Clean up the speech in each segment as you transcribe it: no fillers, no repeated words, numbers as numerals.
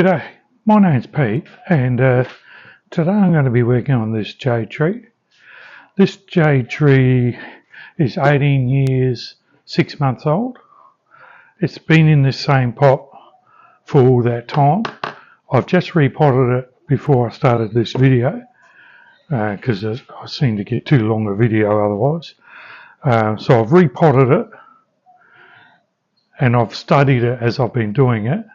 G'day, my name's Pete and today I'm going to be working on this jade tree. This jade tree is 18 years, 6 months old. It's been in this same pot for all that time. I've just repotted it before I started this video because I seem to get too long a video otherwise. So I've repotted it and I've studied it as I've been doing it.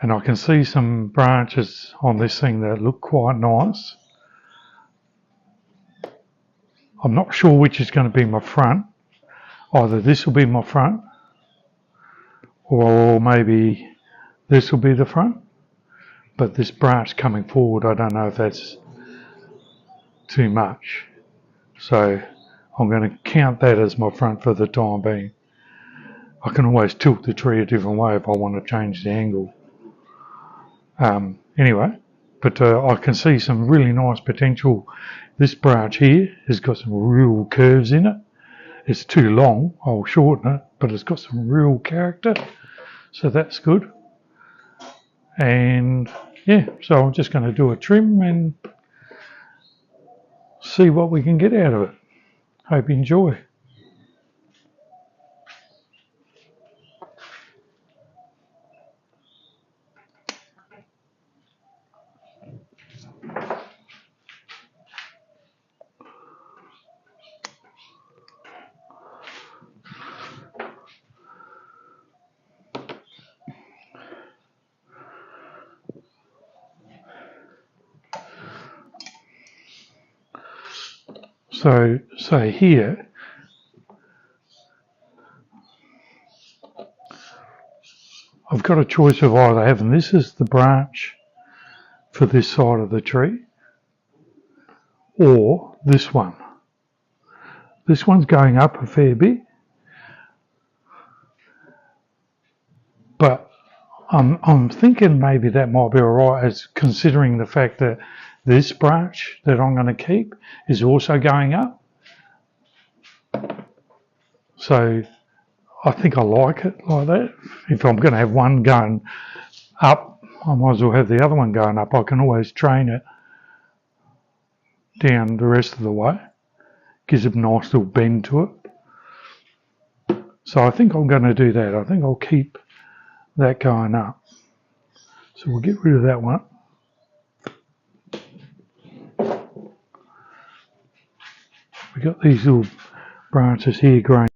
And I can see some branches on this thing that look quite nice. I'm not sure which is going to be my front. Either this will be my front, or maybe this will be the front. But this branch coming forward, I don't know if that's too much. So I'm going to count that as my front for the time being. I can always tilt the tree a different way if I want to change the angle. Anyway, but I can see some really nice potential. This branch here has got some real curves in it. It's too long, I'll shorten it, but it's got some real character, so that's good. And yeah, so I'm just going to do a trim and see what we can get out of it. Hope you enjoy. So here, I've got a choice of either having this as the branch for this side of the tree, or this one. This one's going up a fair bit, but I'm thinking maybe that might be alright, as considering the fact that this branch that I'm going to keep is also going up. So I think I like it like that. If I'm going to have one going up, I might as well have the other one going up. I can always train it down the rest of the way. Gives it a nice little bend to it. So I think I'm going to do that. I think I'll keep that going up. So we'll get rid of that one. We got these little branches here growing.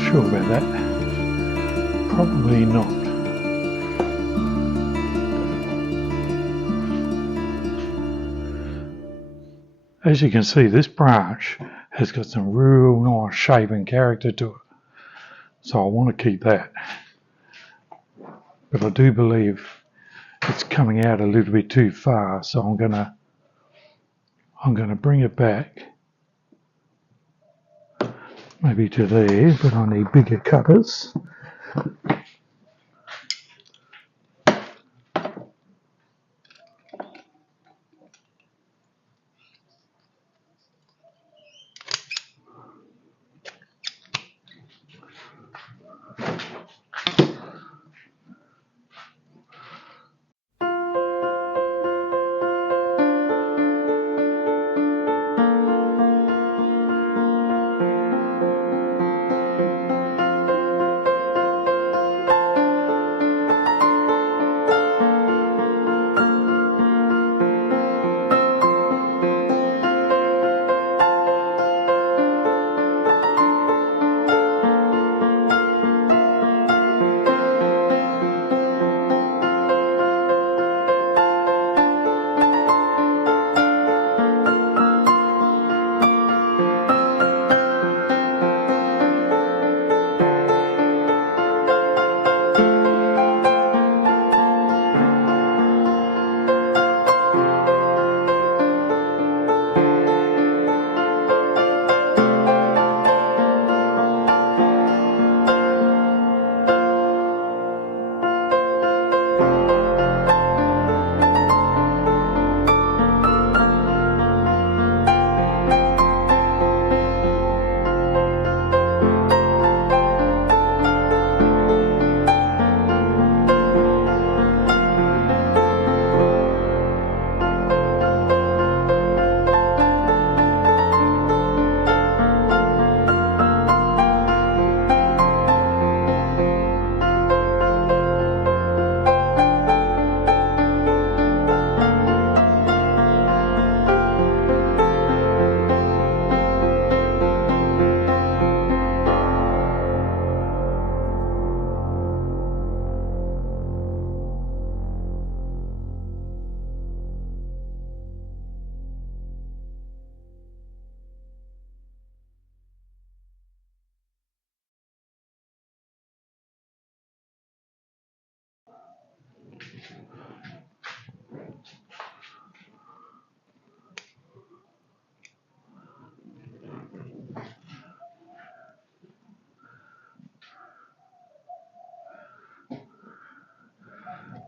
Sure about that. Probably not. as you can see, this branch has got some real nice shape and character to it. So I want to keep that. But I do believe it's coming out a little bit too far, so I'm gonna bring it back maybe to there, but I need bigger cutters.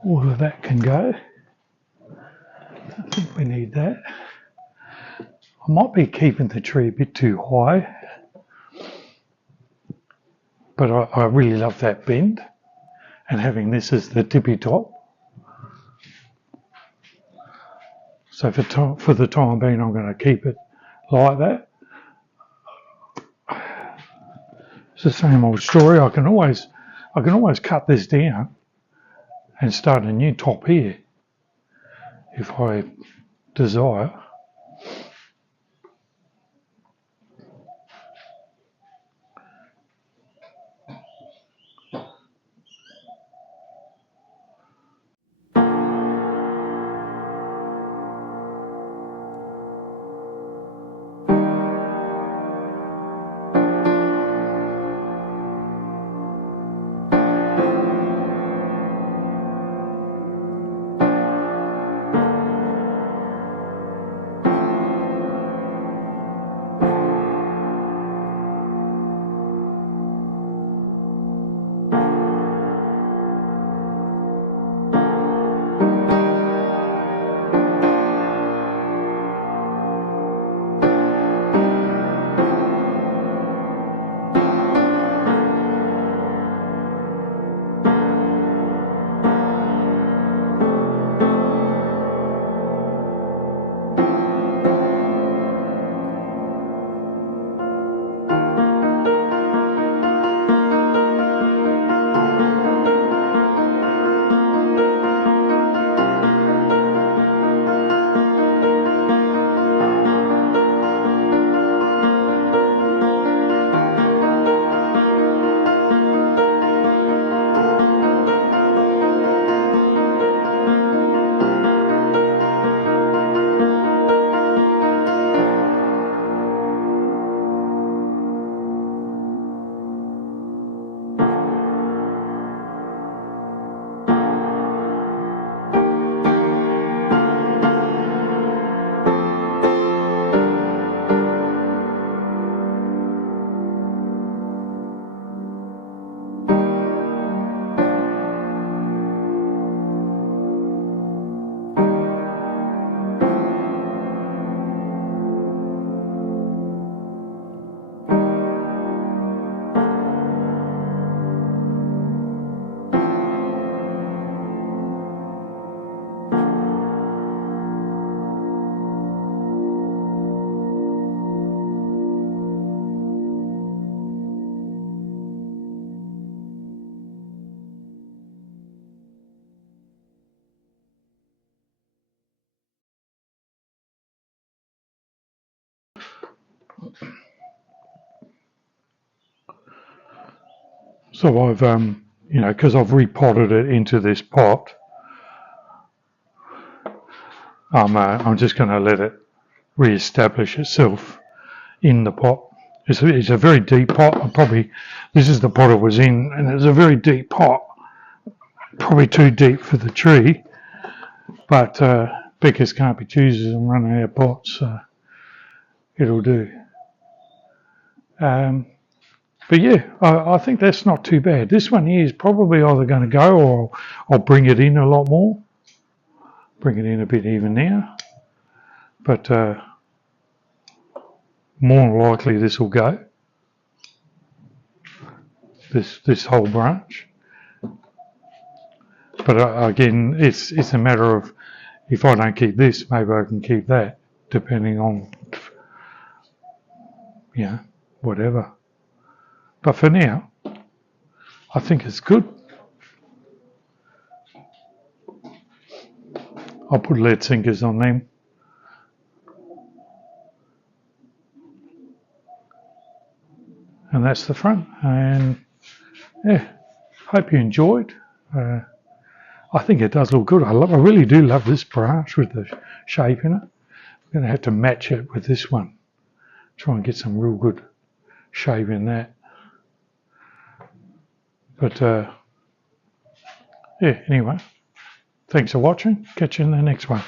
All of that can go. I think we need that. I might be keeping the tree a bit too high, but I really love that bend and having this as the tippy top. So for the time being, I'm going to keep it like that. It's the same old story. I can always cut this down and start a new top here if I desire. So I've, because I've repotted it into this pot, I'm just going to let it re-establish itself in the pot. It's a very deep pot. This is the pot it was in, and it's a very deep pot. Probably too deep for the tree, but beggars can't be choosers. I'm running out of pots, so it'll do. But yeah, I think that's not too bad. This one here is probably either going to go, or I'll bring it in a lot more. Bring it in a bit even now. But more likely this will go. This whole branch. But again, it's a matter of, if I don't keep this, maybe I can keep that, depending on, whatever. But for now, I think it's good. I'll put lead sinkers on them. And that's the front. And yeah, hope you enjoyed. I think it does look good. I really do love this branch with the shape in it. I'm going to have to match it with this one. Try and get some real good shape in that. But yeah, anyway, thanks for watching. Catch you in the next one.